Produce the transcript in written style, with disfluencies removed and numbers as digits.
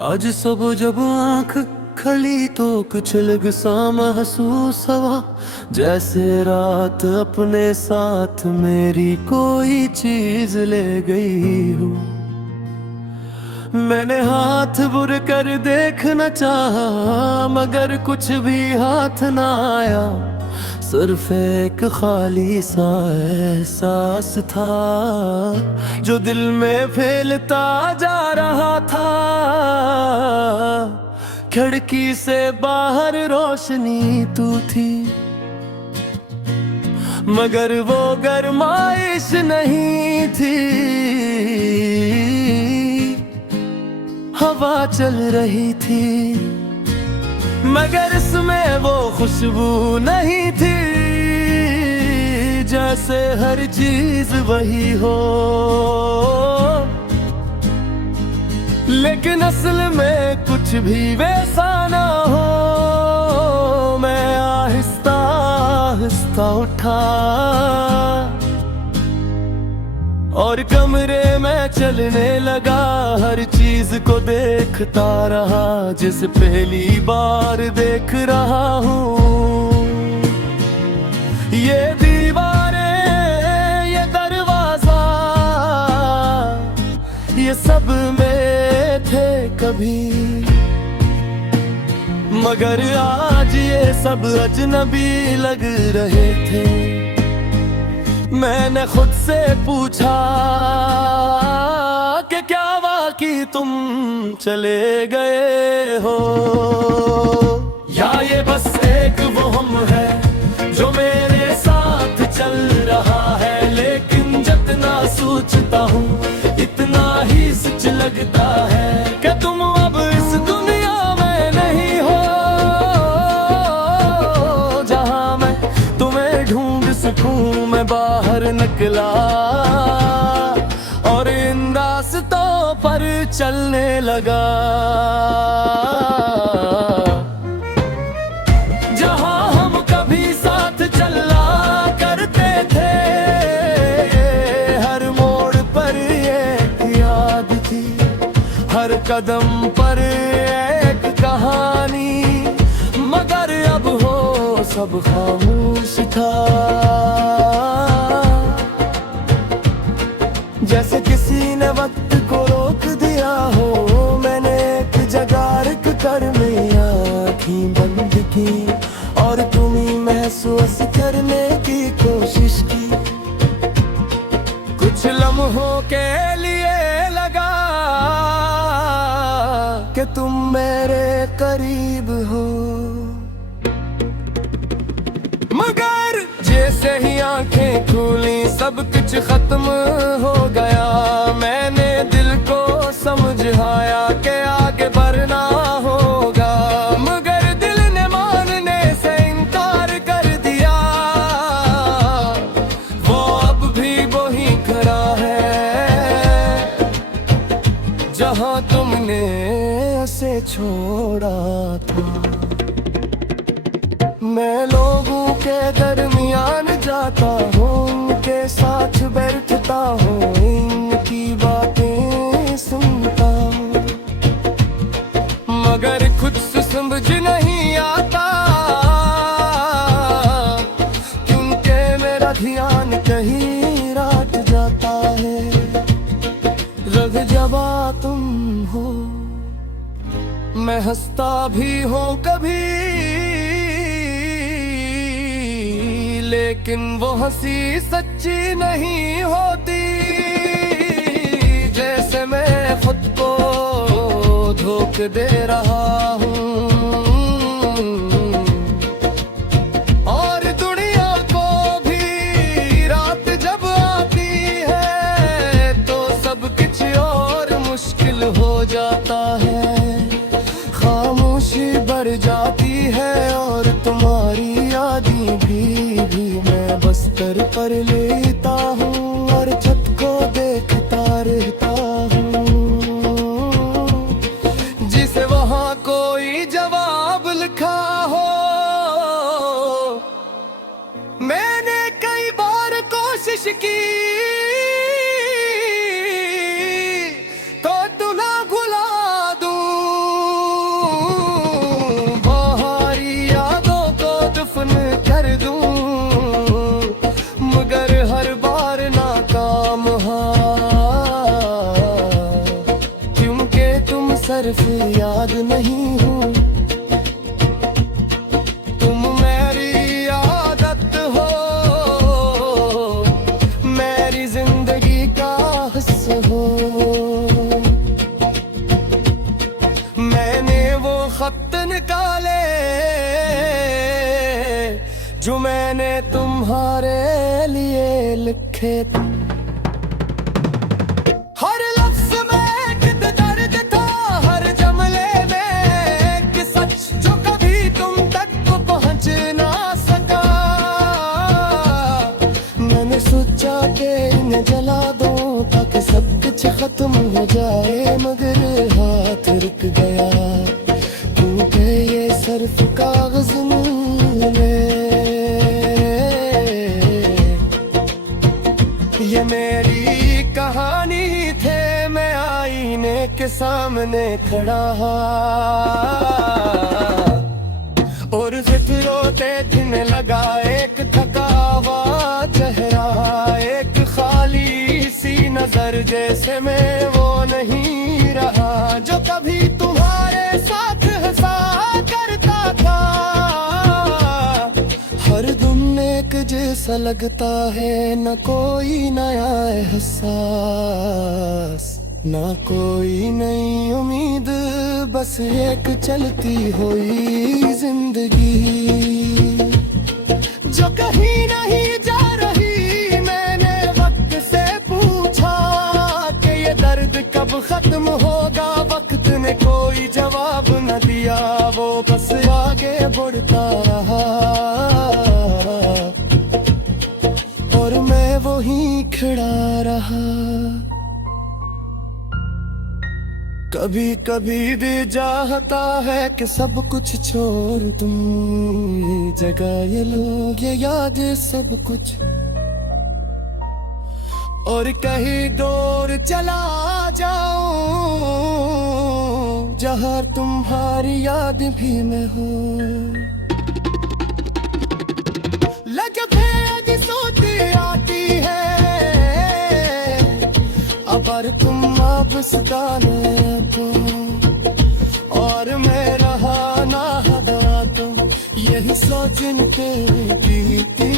आज सुबह जब आंख खली तो कुछ अलग सा महसूस हुआ, जैसे रात अपने साथ मेरी कोई चीज ले गई हो। मैंने हाथ बुर कर देखना चाहा मगर कुछ भी हाथ ना आया, सिर्फ एक खाली सा एहसास था जो दिल में फैलता जा रहा था। खिड़की से बाहर रोशनी तू थी मगर वो गरमाइश नहीं थी। हवा चल रही थी मगर इसमें वो खुशबू नहीं थी, जैसे हर चीज वही हो लेकिन असल में कुछ भी वैसा ना हो। मैं आहिस्ता आहिस्ता उठा और कमरे में चलने लगा, हर चीज को देखता रहा जिसे पहली बार देख रहा हूँ। ये दीवारें, ये दरवाजा, ये सब में थे कभी मगर आज ये सब अजनबी लग रहे थे। मैंने खुद से पूछा कि क्या वाकई तुम चले गए हो, या ये बस एक वहम है जो मेरे साथ चल रहा है। लेकिन जितना सोचता हूँ इतना ही सच लगता है कि तुम अब इस दुनिया में नहीं हो, जहाँ मैं तुम्हें ढूंढ सकूं। मैं बाहर निकला और इन रास्तों पर चलने लगा जहाँ हम कभी साथ चला करते थे। हर मोड़ पर एक याद थी, हर कदम पर एक कहानी, मगर अब हो सब खामोश था। जैसे किसी ने वक्त को रोक दिया हो, मैंने एक जगह रुक कर मेरी आँखें बंद की और तुम्हें महसूस करने की कोशिश की। कुछ लम्हों के लिए लगा कि तुम मेरे करीब हो, मगर जैसे ही आंखें खुली सब कुछ खत्म हो गया। मैंने दिल को समझाया कि आगे बढ़ना होगा, मगर दिल ने मानने से इनकार कर दिया। वो अब भी वही खड़ा है जहां तुमने उसे छोड़ा था। मैं लोगों के दरमियान जाता हूँ, उनके साथ बैठता हूँ, इनकी बातें सुनता हूँ, मगर खुद से समझ नहीं आता क्योंकि मेरा ध्यान कहीं रात जाता है। रग जबा तुम हो, मैं हंसता भी हूँ कभी, लेकिन वो हंसी सच्ची नहीं होती। जैसे मैं खुद को धोखा दे रहा हूँ और दुनिया को भी। रात जब आती है तो सब कुछ और मुश्किल हो जाता है, खामोशी बढ़ जाती है और तुम्हारी यादें भी मैं बस्तर पर लेता हूँ और छत को देखता रहता हूँ, जिसे वहाँ कोई जवाब लिखा हो। मैंने कई बार कोशिश की तो तुम्हें भुला दूँ, जो मैंने तुम्हारे लिए लिखे थे। हर लफ्ज में एक दर्द था, हर जुमले में एक सच जो कभी तुम तक पहुंच ना सका। मैंने सोचा कि इन्हें जला दो ताकि सब कुछ खत्म हो जाए, मगर हाथ रुक गया क्योंकि ये सिर्फ कागज में। ये मेरी कहानी थे, मैं आईने के सामने खड़ा और जिद रोते दिन लगा, एक थका हुआ चेहरा, एक खाली सी नजर, जैसे मैं वो नहीं रहा जो कभी तुम्हारे साथ हंसा करता था। हर दिन एक जैसा लगता है, न कोई नया एहसास, ना कोई नई उम्मीद, बस एक चलती हुई जिंदगी जो कहीं नहीं जा रही। मैंने वक्त से पूछा कि ये दर्द कब खत्म होगा, वक्त ने कोई जवाब न दिया, वो बस आगे बढ़ता रहा और मैं वहीं खड़ा रहा। कभी कभी दिल चाहता है कि सब कुछ छोड़ तुम, जगह ये लोग ये याद सब कुछ, और कहीं दूर चला जाऊं जहाँ तुम्हारी याद भी मैं हूँ। लगे सोती आती है अबर तुम वापस गाने तुम, और मैं रहा ना हवा तुम, यही सोचन के बीती